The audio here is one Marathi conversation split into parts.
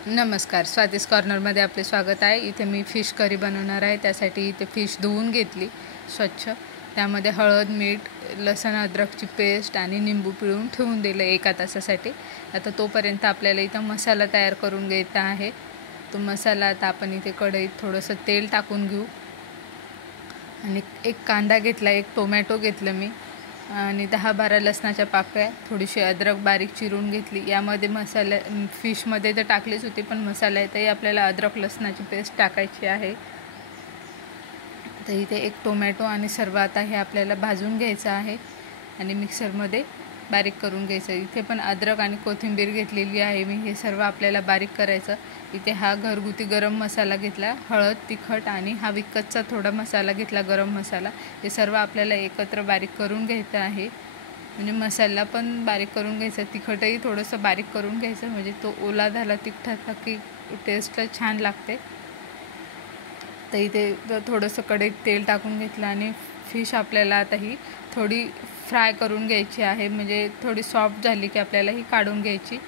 नमस्कार, स्वादिष्ट कॉर्नरमध्ये आपले स्वागत आहे। इथे मी फिश करी बनवणार आहे। त्यासाठी इथे फिश धुवून घेतली स्वच्छ। त्यामध्ये हळद, मीठ, लसूण अद्रकची पेस्ट आणि निंबू पिळून ठेवून दिलं 1 तासासाठी। आता तोपर्यंत आपल्याला इथं मसाला तयार करून घ्यायचा आहे। तो मसाला आता आपण इथे कढईत थोडंसं तेल टाकून घेऊ आणि 1 कांदा घेतला, 1 टोमॅटो घेतलं मी आणि 10-12 लसणाच्या पाकळ्या, थोडीशी अद्रक बारीक चिरून घेतली। यामध्ये मसाला फिशमध्ये तर टाकलीच होती, पण मसाल्यातही आपल्याला अद्रक लसणाची पेस्ट टाकायची आहे। तर इथे 1 टोमॅटो आणि सर्व आता हे आपल्याला भाजून घ्यायचं आहे आणि मिक्सरमध्ये बारीक करून घ्यायचं। इथे पण अद्रक आणि कोथिंबीर घेतलेली आहे मी, हे सर्व आपल्याला बारीक करायचं। इथे हा घरगुती गरम मसाला घेतला, हळद, तिखट आणि हा विकतचा थोडा मसाला घेतला गरम मसाला। हे सर्व आपल्याला एकत्र बारीक करून घ्यायचं आहे। म्हणजे मसाला पण बारीक करून घ्यायचा, तिखटही थोडंसं बारीक करून घ्यायचं, म्हणजे तो ओला झाला तिखटाचा की टेस्ट छान लागते। तर इथे थोडंसं कढईत तेल टाकून घेतलं आणि फिश आपल्याला आता ही थोडी फ्राय करून घ्यायची आहे, म्हणजे थोडी सॉफ्ट झाली की आपल्याला ही काढून घ्यायची।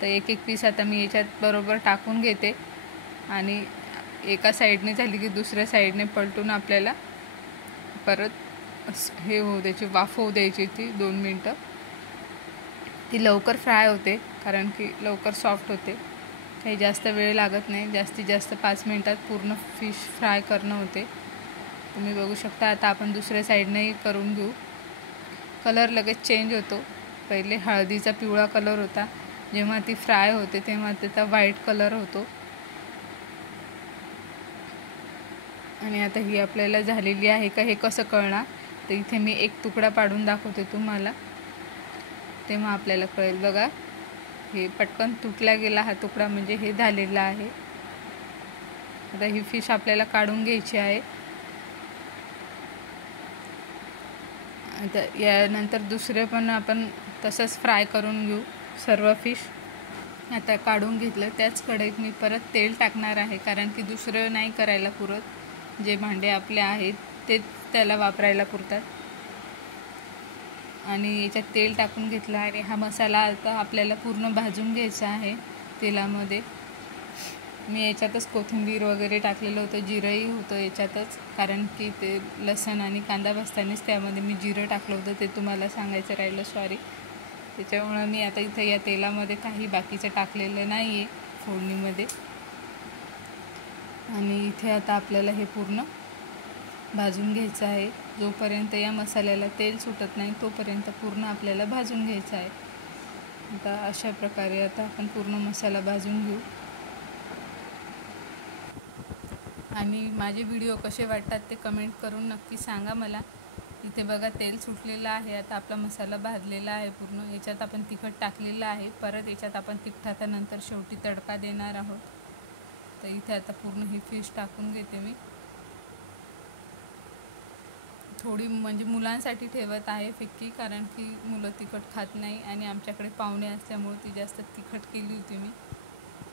तर एक पीस आता मी याच्यात बरोबर टाकून घेते आणि एका साईडने झाली की दुसऱ्या साईडने पलटून आपल्याला परत हे होऊ द्यायची, वाफ होऊ द्यायची ती 2 मिनटं। ती लवकर फ्राय होते कारण की लवकर सॉफ्ट होते, काही जास्त वेळ लागत नाही। जास्तीत जास्त 5 मिनटात पूर्ण फिश फ्राय करणं होते। तुम्ही बघू शकता। आता आपण दुसऱ्या साईडनेही करून घेऊ। कलर लगेच चेंज होतो। पहिले हळदीचा पिवळा कलर होता, जेव्हा ती फ्राय होते तेव्हा त्याचा व्हाईट कलर होतो। आणि आता ही आपल्याला झालेली आहे का हे कसं कळणार, तर इथे मी 1 तुकडा पाडून दाखवते तुम्हाला, तेव्हा आपल्याला कळेल। बघा, हे पटकन तुटला गेला हा तुकडा, म्हणजे हे झालेला आहे। आता ही फिश आपल्याला काढून घ्यायची आहे। आता यानंतर दुसरे पण आपण तसंच फ्राय करून घेऊ सर्व फिश। आता काढून घेतलं, त्याच कढईत मी परत तेल टाकणार आहे, कारण की दुसरं नाही करायला पुरत। जे भांडे आपले आहेत ते त्याला वापरायला पुरतात। आणि याच्यात तेल टाकून घेतलं आणि हा मसाला आता आपल्याला पूर्ण भाजून घ्यायचा आहे तेलामध्ये। मी याच्यातच कोथिंबीर वगैरे टाकलेलं होतं, जिरंही होतं याच्यातच, कारण की ते लसूण आणि कांदा भाजतानाच त्यामध्ये मी जिरं टाकलं होतं, ते तुम्हाला सांगायचं राहिलं, सॉरी। त्याच्यामुळं मी आता इथं या तेलामध्ये काही बाकीचं टाकलेलं नाही आहे फोडणीमध्ये। आणि इथे आता आपल्याला हे पूर्ण भाजून घ्यायचं आहे। जोपर्यंत या मसाल्याला तेल सुटत नाही तोपर्यंत पूर्ण आपल्याला भाजून घ्यायचं आहे। आता अशा प्रकारे आता आपण पूर्ण मसाला भाजून घेऊ। आणि माझे व्हिडिओ कसे वाटतात ते कमेंट करून नक्की सांगा मला। इथे बघा तेल सुटलेलं आहे। आता आपला मसाला भाजलेला आहे पूर्ण। याच्यात आपण तिखट टाकलेलं आहे, परत याच्यात आपण तिखटाचा नंतर शेवटी तडका देणार आहोत। तर इथे आता पूर्ण ही फिश टाकून घेते मी। थोडी म्हणजे मुलांसाठी ठेवत आहे फिक्की, कारण की मुलं तिखट खात नाही आणि आमच्याकडे पाहुणे असल्यामुळे ती जास्त तिखट केली होती मी,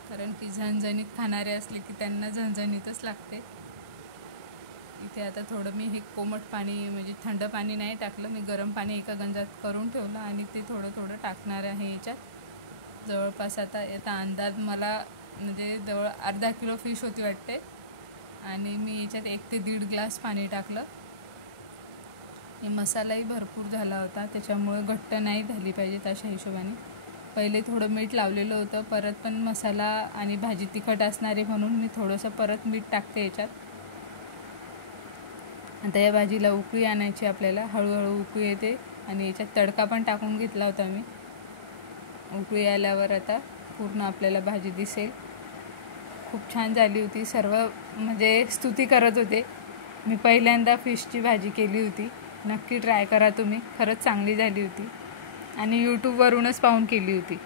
कारण की झणझणीत खाणारे असले की त्यांना झणझणीतच लागते। इथे आता थोडं मी हे कोमट पाणी, म्हणजे थंड पाणी नाही टाकलं, मी गरम पाणी एका गंजात करून ठेवलं आणि ते थोडं थोडं टाकणार आहे याच्यात। जवळपास आता याचा अंदाज मला, म्हणजे जवळ अर्धा किलो फिश होती वाटते, आणि मी याच्यात 1 ते 1.5 ग्लास पाणी टाकलं। हे मसालाही भरपूर झाला होता, त्याच्यामुळे घट्ट नाही झाली पाहिजे अशा हिशोबाने। पहिले थोडं मीठ लावलेलं होतं, परत पण मसाला आणि भाजी तिखट असणार आहे म्हणून मी थोडंसं परत मीठ टाकते याच्यात। आता या भाजीला उकळी आणायची आपल्याला, हळूहळू उकळी येते। आणि याच्यात तडका पण टाकून घेतला होता मी। उकळी आल्यावर आता पूर्ण आपल्याला भाजी दिसेल। खूप छान झाली होती, सर्व म्हणजे स्तुती करत होते। मी पहिल्यांदा फिशची भाजी केली होती, नक्की ट्राय करा तुम्ही, खरंच चांगली झाली होती आणि यूट्यूबवरूनच पाहून केली होती।